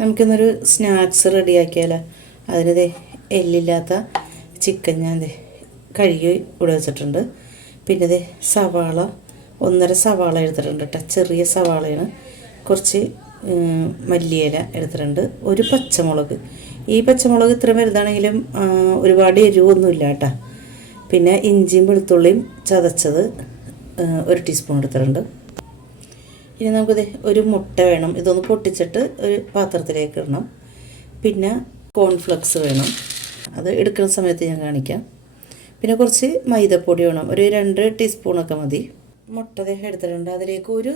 നമുക്കിന്നൊരു സ്നാക്സ് റെഡിയാക്കിയാലോ. അതിന് എല്ലില്ലാത്ത ചിക്കൻ ഞാൻ കഴുകി ഇവിടെ വെച്ചിട്ടുണ്ട്. പിന്നെ സവാള 1.5 സവാള എടുത്തിട്ടുണ്ട് കേട്ടോ, ചെറിയ സവാളയാണ്. കുറച്ച് മല്ലിയില എടുത്തിട്ടുണ്ട്. ഒരു പച്ചമുളക്. ഈ പച്ചമുളക് ഇത്ര വലുതാണെങ്കിലും ഒരുപാട് എരിവൊന്നുമില്ല കേട്ടോ. പിന്നെ ഇഞ്ചിയും വെളുത്തുള്ളിയും ചതച്ചത് 1 ടീസ്പൂൺ എടുത്തിട്ടുണ്ട്. ഇനി നമുക്കിത് ഒരു മുട്ട വേണം. ഇതൊന്ന് പൊട്ടിച്ചിട്ട് ഒരു പാത്രത്തിലേക്ക് ഇടണം. പിന്നെ കോൺഫ്ലെക്സ് വേണം, അത് എടുക്കുന്ന സമയത്ത് ഞാൻ കാണിക്കാം. പിന്നെ കുറച്ച് മൈദപ്പൊടി വേണം, ഒരു 2 ടീസ്പൂണൊക്കെ മതി. മുട്ട എടുത്തിട്ടുണ്ട്. അതിലേക്ക് ഒരു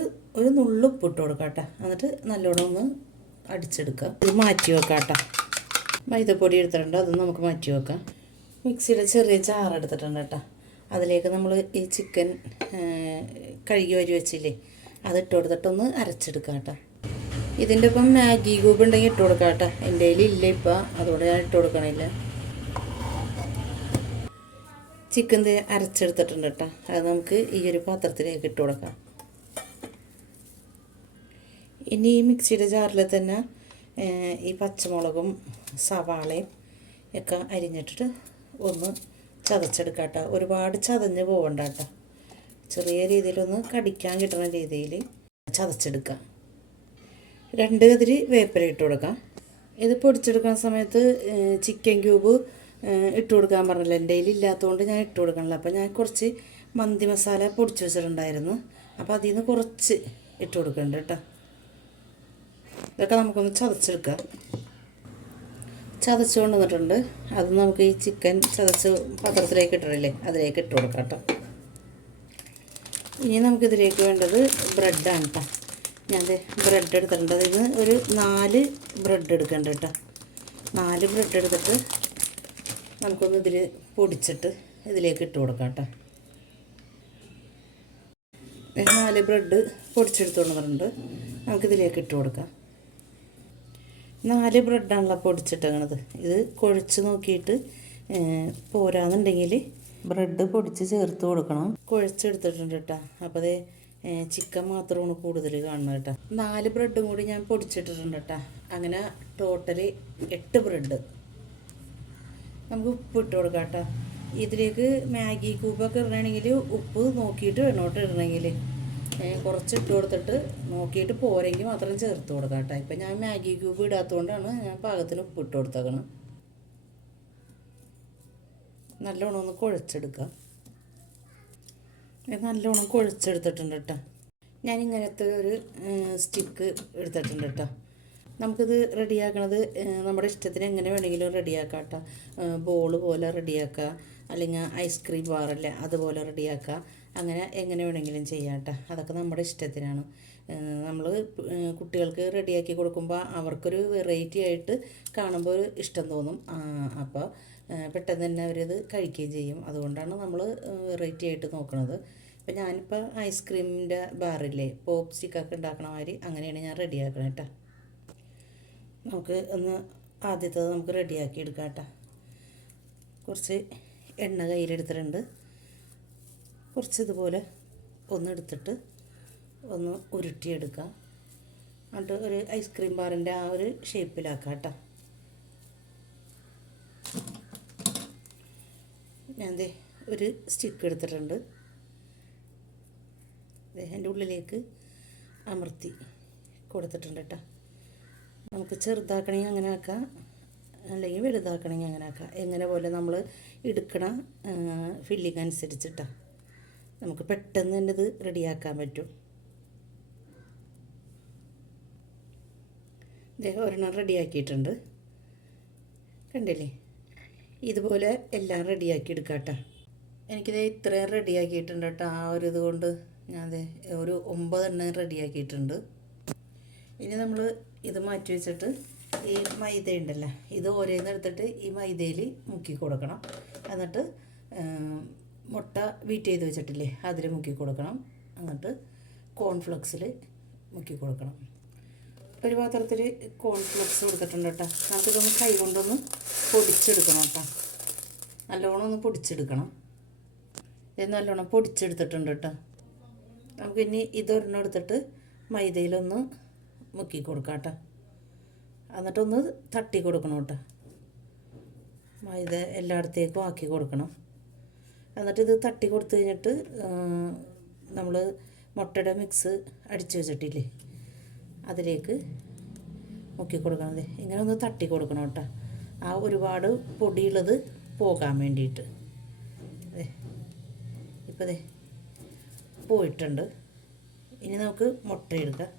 നുള്ളു ഉപ്പിട്ട് കൊടുക്കാം കേട്ടോ. എന്നിട്ട് നല്ലോണം ഒന്ന് അടിച്ചെടുക്കുക. ഇത് മാറ്റി വെക്കാം കേട്ടോ. മൈദപ്പൊടി എടുത്തിട്ടുണ്ട്, അത് നമുക്ക് മാറ്റി വെക്കാം. മിക്സിയുടെ ചെറിയ ജാർ എടുത്തിട്ടുണ്ട് കേട്ടോ. അതിലേക്ക് നമ്മൾ ഈ ചിക്കൻ കഴുകി വരി വെച്ചില്ലേ, അതിട്ട് കൊടുത്തിട്ടൊന്ന് അരച്ചെടുക്കാം കേട്ടോ. ഇതിൻ്റെ ഇപ്പം മാഗി ക്യൂബ് ഉണ്ടെങ്കിൽ ഇട്ട് കൊടുക്കാം കേട്ടോ. എൻ്റെ കയ്യിൽ ഇല്ല ഇപ്പം, അതുകൊണ്ട് ഞാൻ ഇട്ട് കൊടുക്കണില്ല. ചിക്കൻ അരച്ചെടുത്തിട്ടുണ്ട് കേട്ടോ. അത് നമുക്ക് ഈ ഒരു പാത്രത്തിലേക്ക് ഇട്ട് കൊടുക്കാം. ഇനി ഈ മിക്സിയുടെ ജാറിൽ തന്നെ ഈ പച്ചമുളകും സവാളയും ഒക്കെ അരിഞ്ഞിട്ടിട്ട് ഒന്ന് ചതച്ചെടുക്കാം കേട്ടോ. ഒരുപാട് ചതഞ്ഞ് പോകണ്ട കേട്ടോ. ചെറിയ രീതിയിലൊന്ന് കടിക്കാൻ കിട്ടുന്ന രീതിയിൽ ചതച്ചെടുക്കാം. 2 കതിരി വേപ്പില ഇട്ട് കൊടുക്കാം. ഇത് പൊടിച്ചെടുക്കുന്ന സമയത്ത് ചിക്കൻ ക്യൂബ് ഇട്ട് കൊടുക്കാൻ പറഞ്ഞില്ല. എൻ്റെ കയ്യിൽ ഇല്ലാത്തതുകൊണ്ട് ഞാൻ ഇട്ട് കൊടുക്കണില്ല. അപ്പോൾ ഞാൻ കുറച്ച് മന്തി മസാല പൊടിച്ച് വെച്ചിട്ടുണ്ടായിരുന്നു. അപ്പോൾ അതിൽ നിന്ന് കുറച്ച് ഇട്ട് കൊടുക്കുന്നുണ്ട് കേട്ടോ. ഇതൊക്കെ നമുക്കൊന്ന് ചതച്ചെടുക്കാം. ചതച്ച് കൊണ്ടുവന്നിട്ടുണ്ട്. അത് നമുക്ക് ഈ ചിക്കൻ ചതച്ച് പാത്രത്തിലേക്ക് ഇട്ടില്ലേ, അതിലേക്ക് ഇട്ട് കൊടുക്കാം കേട്ടോ. ഇനി നമുക്കിതിലേക്ക് വേണ്ടത് ബ്രെഡാണ് കേട്ടോ. ഞാൻ ബ്രെഡ് എടുത്തിട്ടുണ്ട്. അതിൽ നിന്ന് ഒരു 4 ബ്രെഡ് എടുക്കണ്ട കേട്ടോ. 4 ബ്രെഡ് എടുത്തിട്ട് നമുക്കൊന്ന് ഇതിൽ പൊടിച്ചിട്ട് ഇതിലേക്ക് ഇട്ട് കൊടുക്കാം കേട്ടോ. 4 ബ്രെഡ് പൊടിച്ചെടുത്ത് കൊണ്ടുവന്നിട്ടുണ്ട്. നമുക്കിതിലേക്ക് ഇട്ട് കൊടുക്കാം. 4 ബ്രെഡാണല്ലോ പൊടിച്ചിട്ടത്. ഇത് കുഴച്ച് നോക്കിയിട്ട് പോരാന്നുണ്ടെങ്കിൽ ബ്രെഡ് പൊടിച്ച് ചേർത്ത് കൊടുക്കണം. കുഴച്ചെടുത്തിട്ടുണ്ട് കേട്ടോ. അപ്പോൾ അത് ചിക്കൻ മാത്രമാണ് കൂടുതൽ കാണുന്നത് കേട്ടോ. 4 ബ്രെഡും കൂടി ഞാൻ പൊടിച്ചിട്ടിട്ടുണ്ട് കേട്ടോ. അങ്ങനെ ടോട്ടല് 8 ബ്രെഡ്. നമുക്ക് ഉപ്പ് ഇട്ട് കൊടുക്കാം കേട്ടോ. ഇതിലേക്ക് മാഗി ക്യൂബൊക്കെ ഇടണമെങ്കിൽ ഉപ്പ് നോക്കിയിട്ട് വേണോട്ട് ഇടണമെങ്കിൽ കുറച്ച് ഇട്ട് കൊടുത്തിട്ട് നോക്കിയിട്ട് പോരെങ്കിൽ മാത്രം ചേർത്ത് കൊടുക്കാം കേട്ടോ. ഇപ്പം ഞാൻ മാഗി ക്യൂബ് ഇടാത്തതുകൊണ്ടാണ് ഞാൻ പാകത്തിന് ഉപ്പ് ഇട്ട് കൊടുത്തേക്കണം. നല്ലോണം ഒന്ന് കുഴച്ചെടുക്കാം. നല്ലോണം കുഴച്ചെടുത്തിട്ടുണ്ട് കേട്ടോ. ഞാൻ ഇങ്ങനത്തെ ഒരു സ്റ്റിക്ക് എടുത്തിട്ടുണ്ട് കേട്ടോ. നമുക്കിത് റെഡിയാക്കണത് നമ്മുടെ ഇഷ്ടത്തിന് എങ്ങനെ വേണമെങ്കിലും റെഡിയാക്കാം കേട്ടോ. ബോൾ പോലെ റെഡിയാക്കാം, അല്ലെങ്കിൽ ഐസ്ക്രീം ബാറല്ലേ അതുപോലെ റെഡിയാക്കാം. അങ്ങനെ എങ്ങനെ വേണമെങ്കിലും ചെയ്യാം കേട്ടോ. അതൊക്കെ നമ്മുടെ ഇഷ്ടത്തിനാണ്. നമ്മൾ കുട്ടികൾക്ക് റെഡിയാക്കി കൊടുക്കുമ്പോൾ അവർക്കൊരു വെറൈറ്റി ആയിട്ട് കാണുമ്പോൾ ഒരു ഇഷ്ടം തോന്നും. അപ്പോൾ പെട്ടെന്ന് തന്നെ അവരത് കഴിക്കുകയും ചെയ്യും. അതുകൊണ്ടാണ് നമ്മൾ വെറൈറ്റി ആയിട്ട് നോക്കുന്നത്. ഇപ്പം ഞാനിപ്പോൾ ഐസ്ക്രീമിൻ്റെ ബാറില്ലേ, പോപ്പ് സ്റ്റിക്കൊക്കെ ഉണ്ടാക്കണ മാതിരി അങ്ങനെയാണ് ഞാൻ റെഡിയാക്കണം കേട്ടോ. നമുക്ക് ഒന്ന് ആദ്യത്തത് നമുക്ക് റെഡിയാക്കി എടുക്കാം കേട്ടോ. കുറച്ച് എണ്ണ കയ്യിലെടുത്തിട്ടുണ്ട്. കുറച്ച് ഇതുപോലെ ഒന്ന് എടുത്തിട്ട് ഒന്ന് ഉരുട്ടിയെടുക്കാം. എന്നിട്ട് ഒരു ഐസ്ക്രീം ബാറിൻ്റെ ആ ഒരു ഷേപ്പിലാക്കാം കേട്ടോ. ഞാൻ ഒരു സ്റ്റിക്ക് എടുത്തിട്ടുണ്ട്. എൻ്റെ ഉള്ളിലേക്ക് അമർത്തി കൊടുത്തിട്ടുണ്ട് കേട്ടോ. നമുക്ക് ചെറുതാക്കണമെങ്കിൽ അങ്ങനെ ആക്കാം, അല്ലെങ്കിൽ വലുതാക്കണമെങ്കിൽ അങ്ങനെ ആക്കാം. എങ്ങനെ പോലെ നമ്മൾ എടുക്കണ ഫില്ലിങ് അനുസരിച്ചിട്ടാണ് നമുക്ക് പെട്ടെന്ന് തന്നെ ഇത് റെഡിയാക്കാൻ പറ്റും. ഒരെണ്ണം റെഡിയാക്കിയിട്ടുണ്ട്, കണ്ടില്ലേ? ഇതുപോലെ എല്ലാം റെഡിയാക്കി എടുക്കാം കേട്ടോ. എനിക്കിത് ഇത്രയും റെഡിയാക്കിയിട്ടുണ്ട് കേട്ടോ. ആ ഒരു ഇതുകൊണ്ട് ഞാൻ ഒരു 9 എണ്ണം റെഡിയാക്കിയിട്ടുണ്ട്. ഇനി നമ്മൾ ഇത് മാറ്റി വെച്ചിട്ട് ഈ മൈദ ഉണ്ടല്ലോ, ഇത് ഓരോന്ന് എടുത്തിട്ട് ഈ മൈദയിൽ മുക്കി കൊടുക്കണം. എന്നിട്ട് മുട്ട ബീറ്റ് ചെയ്ത് വെച്ചിട്ടില്ലേ, അതിൽ മുക്കി കൊടുക്കണം. എന്നിട്ട് കോൺഫ്ലെക്സിൽ മുക്കി കൊടുക്കണം. ഒരു പാത്രത്തിൽ കോൺഫ്ലെക്സ് കൊടുത്തിട്ടുണ്ട് കേട്ടോ. നമുക്കിതൊന്ന് കൈ കൊണ്ടൊന്ന് പൊടിച്ചെടുക്കണം കേട്ടോ. നല്ലോണം ഒന്ന് പൊടിച്ചെടുക്കണം. ഇത് നല്ലോണം പൊടിച്ചെടുത്തിട്ടുണ്ട് കേട്ടോ. നമുക്കിനി ഇതൊരെണ്ണം എടുത്തിട്ട് മൈദയിലൊന്ന് മുക്കി കൊടുക്കാം കേട്ടോ. എന്നിട്ടൊന്ന് തട്ടി കൊടുക്കണം കേട്ടോ. മൈദ എല്ലായിടത്തേക്കും ആക്കി കൊടുക്കണം. എന്നിട്ട് ഇത് തട്ടി കൊടുത്തു കഴിഞ്ഞിട്ട് നമ്മൾ മുട്ടയുടെ മിക്സ് അടിച്ചു വെച്ചിട്ടില്ലേ അതിലേക്ക് മുക്കി കൊടുക്കണത്. ഇങ്ങനെ ഒന്ന് തട്ടി കൊടുക്കണം കേട്ടോ, ആ ഒരുപാട് പൊടിയുള്ളത് പോകാൻ വേണ്ടിയിട്ട്. ഇപ്പോൾ പോയിട്ടുണ്ട്. ഇനി നമുക്ക് മുട്ട എടുക്കാം.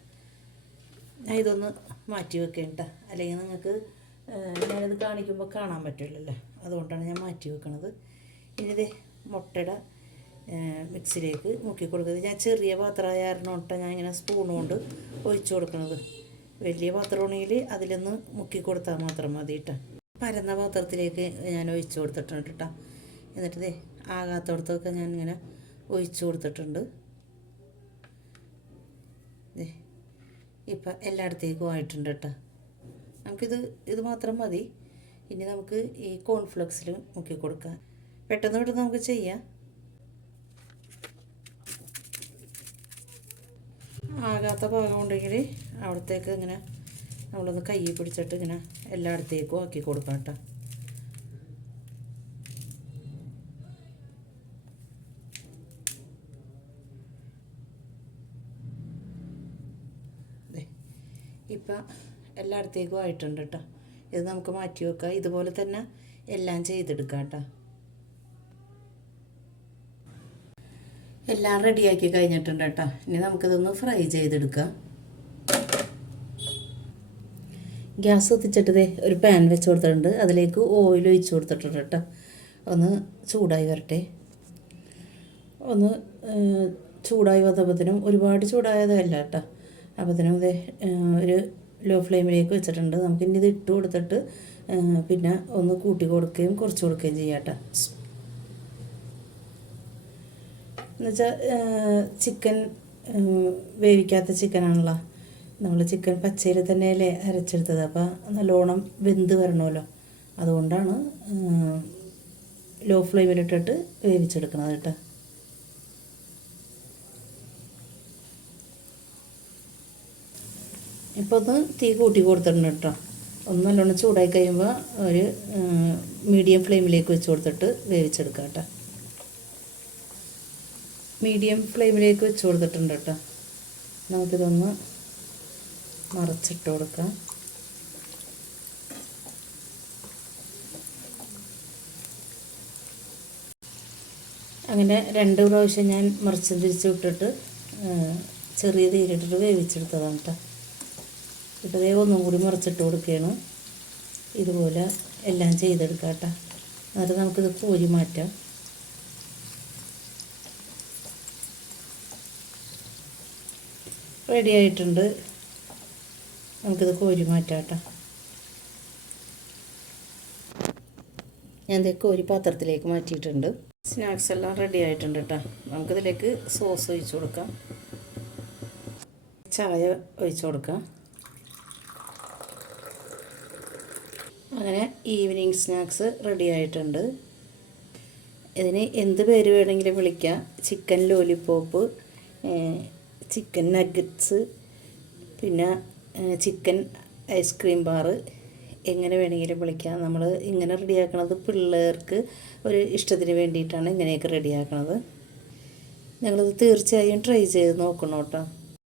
ഞാൻ ഇതൊന്ന് മാറ്റി വെക്കേണ്ട, അല്ലെങ്കിൽ നിങ്ങൾക്ക് ഞാനിത് കാണിക്കുമ്പോൾ കാണാൻ പറ്റില്ലല്ലോ, അതുകൊണ്ടാണ് ഞാൻ മാറ്റി വെക്കണത്. ഇനി മുട്ടയുടെ മിക്സിലേക്ക് മുക്കി കൊടുക്കുന്നത്. ഞാൻ ചെറിയ പാത്രമായ കാരണം ഞാൻ ഇങ്ങനെ സ്പൂൺ കൊണ്ട് ഒഴിച്ചു കൊടുക്കുന്നത്. വലിയ പാത്രമാണെങ്കിൽ അതിലൊന്ന് മുക്കി കൊടുത്താൽ മാത്രം മതി കേട്ടോ. പരന്ന പാത്രത്തിലേക്ക് ഞാൻ ഒഴിച്ചു കൊടുത്തിട്ടുണ്ട് കേട്ടോ. എന്നിട്ട് ആകാത്തടത്തൊക്കെ ഞാനിങ്ങനെ ഒഴിച്ചു കൊടുത്തിട്ടുണ്ട്. ഇപ്പം എല്ലായിടത്തേക്കും ആയിട്ടുണ്ട് കേട്ടോ. ഇത് മാത്രം മതി. ഇനി നമുക്ക് ഈ കോൺഫ്ലെക്സിൽ മുക്കി കൊടുക്കാം. പെട്ടെന്ന് പെട്ടെന്ന് നമുക്ക് ചെയ്യാം. ആകാത്ത ഭാഗം ഉണ്ടെങ്കിൽ അവിടത്തേക്ക് ഇങ്ങനെ നമ്മളൊന്ന് കൈ പിടിച്ചിട്ട് ഇങ്ങനെ എല്ലായിടത്തേക്കും ആക്കി കൊടുക്കാം കേട്ടോ. ഇപ്പം എല്ലായിടത്തേക്കും ആയിട്ടുണ്ട് കേട്ടോ. ഇത് നമുക്ക് മാറ്റി വെക്കാം. ഇതുപോലെ തന്നെ എല്ലാം ചെയ്തെടുക്കാം കേട്ടോ. എല്ലാം റെഡിയാക്കി കഴിഞ്ഞിട്ടുണ്ട് കേട്ടോ. ഇനി നമുക്കിതൊന്ന് ഫ്രൈ ചെയ്തെടുക്കാം. ഗ്യാസ് കത്തിച്ചിട്ട് ഒരു പാൻ വെച്ച് കൊടുത്തിട്ടുണ്ട്. അതിലേക്ക് ഓയിൽ ഒഴിച്ച് കൊടുത്തിട്ടുണ്ട് കേട്ടോ. ഒന്ന് ചൂടായി വരട്ടെ. ഒന്ന് ചൂടായി വന്നപ്പോഴത്തേനും ഒരുപാട് ചൂടായതല്ല കേട്ടോ. അപ്പോഴത്തേനും ഒരു ലോ ഫ്ലെയിമിലേക്ക് വെച്ചിട്ടുണ്ട്. നമുക്കിനി ഇത് ഇട്ട് കൊടുത്തിട്ട് പിന്നെ ഒന്ന് കൂട്ടി കൊടുക്കുകയും കുറച്ച് കൊടുക്കുകയും ചെയ്യാം കേട്ടോ. എന്നുവെച്ചാൽ ചിക്കൻ വേവിക്കാത്ത ചിക്കനാണല്ലോ. നമ്മൾ ചിക്കൻ പച്ചയിൽ തന്നെയല്ലേ അരച്ചെടുത്തത്. അപ്പോൾ നല്ലോണം വെന്ത് വരണമല്ലോ, അതുകൊണ്ടാണ് ലോ ഫ്ലെയിമിലിട്ടിട്ട് വേവിച്ചെടുക്കണത് കേട്ടോ. ഇപ്പോൾ ഒന്ന് തീ കൂട്ടി കൊടുത്തിട്ടുണ്ട് കേട്ടോ. ഒന്ന് നല്ലോണം ചൂടായി കഴിയുമ്പോൾ ഒരു മീഡിയം ഫ്ലെയിമിലേക്ക് വെച്ച് കൊടുത്തിട്ട് വേവിച്ചെടുക്കാം കേട്ടോ. മീഡിയം ഫ്ലെയിമിലേക്ക് വെച്ച് കൊടുത്തിട്ടുണ്ട് കേട്ടോ. നമുക്കിതൊന്ന് മറച്ചിട്ട് കൊടുക്കാം. അങ്ങനെ 2 പ്രാവശ്യം ഞാൻ മറിച്ചും തിരിച്ച് വിട്ടിട്ട് ചെറിയ തീയിലിട്ടിട്ട് വേവിച്ചെടുത്തതാണ് കേട്ടോ. ഇപ്പോൾ ഒന്നും കൂടി മറിച്ചിട്ട് കൊടുക്കുകയാണ്. ഇതുപോലെ എല്ലാം ചെയ്തെടുക്കാം കേട്ടോ. എന്നിട്ട് നമുക്കിത് കോരി മാറ്റാം. റെഡി ആയിട്ടുണ്ട്. നമുക്കിത് കോരി മാറ്റാം കേട്ടോ. ഞാൻ കോരി പാത്രത്തിലേക്ക് മാറ്റിയിട്ടുണ്ട്. സ്നാക്സ് എല്ലാം റെഡി ആയിട്ടുണ്ട് കേട്ടോ. നമുക്കിതിലേക്ക് സോസ് ഒഴിച്ച് കൊടുക്കാം. ചായ ഒഴിച്ച് കൊടുക്കാം. അങ്ങനെ ഈവനിങ് സ്നാക്സ് റെഡി ആയിട്ടുണ്ട്. ഇതിന് എന്ത് പേര് വേണമെങ്കിലും വിളിക്കാം. ചിക്കൻ ലോലിപോപ്പ്, ചിക്കൻ നഗറ്റ്സ്, പിന്നെ ചിക്കൻ ഐസ്ക്രീം ബാറ്, എങ്ങനെ വേണമെങ്കിലും വിളിക്കാം. നമ്മൾ ഇങ്ങനെ റെഡിയാക്കണത് പിള്ളേർക്ക് ഒരു ഇഷ്ടത്തിന് വേണ്ടിയിട്ടാണ് ഇങ്ങനെയൊക്കെ റെഡിയാക്കണത്. നിങ്ങളിത് തീർച്ചയായും ട്രൈ ചെയ്ത് നോക്കണം കേട്ടോ.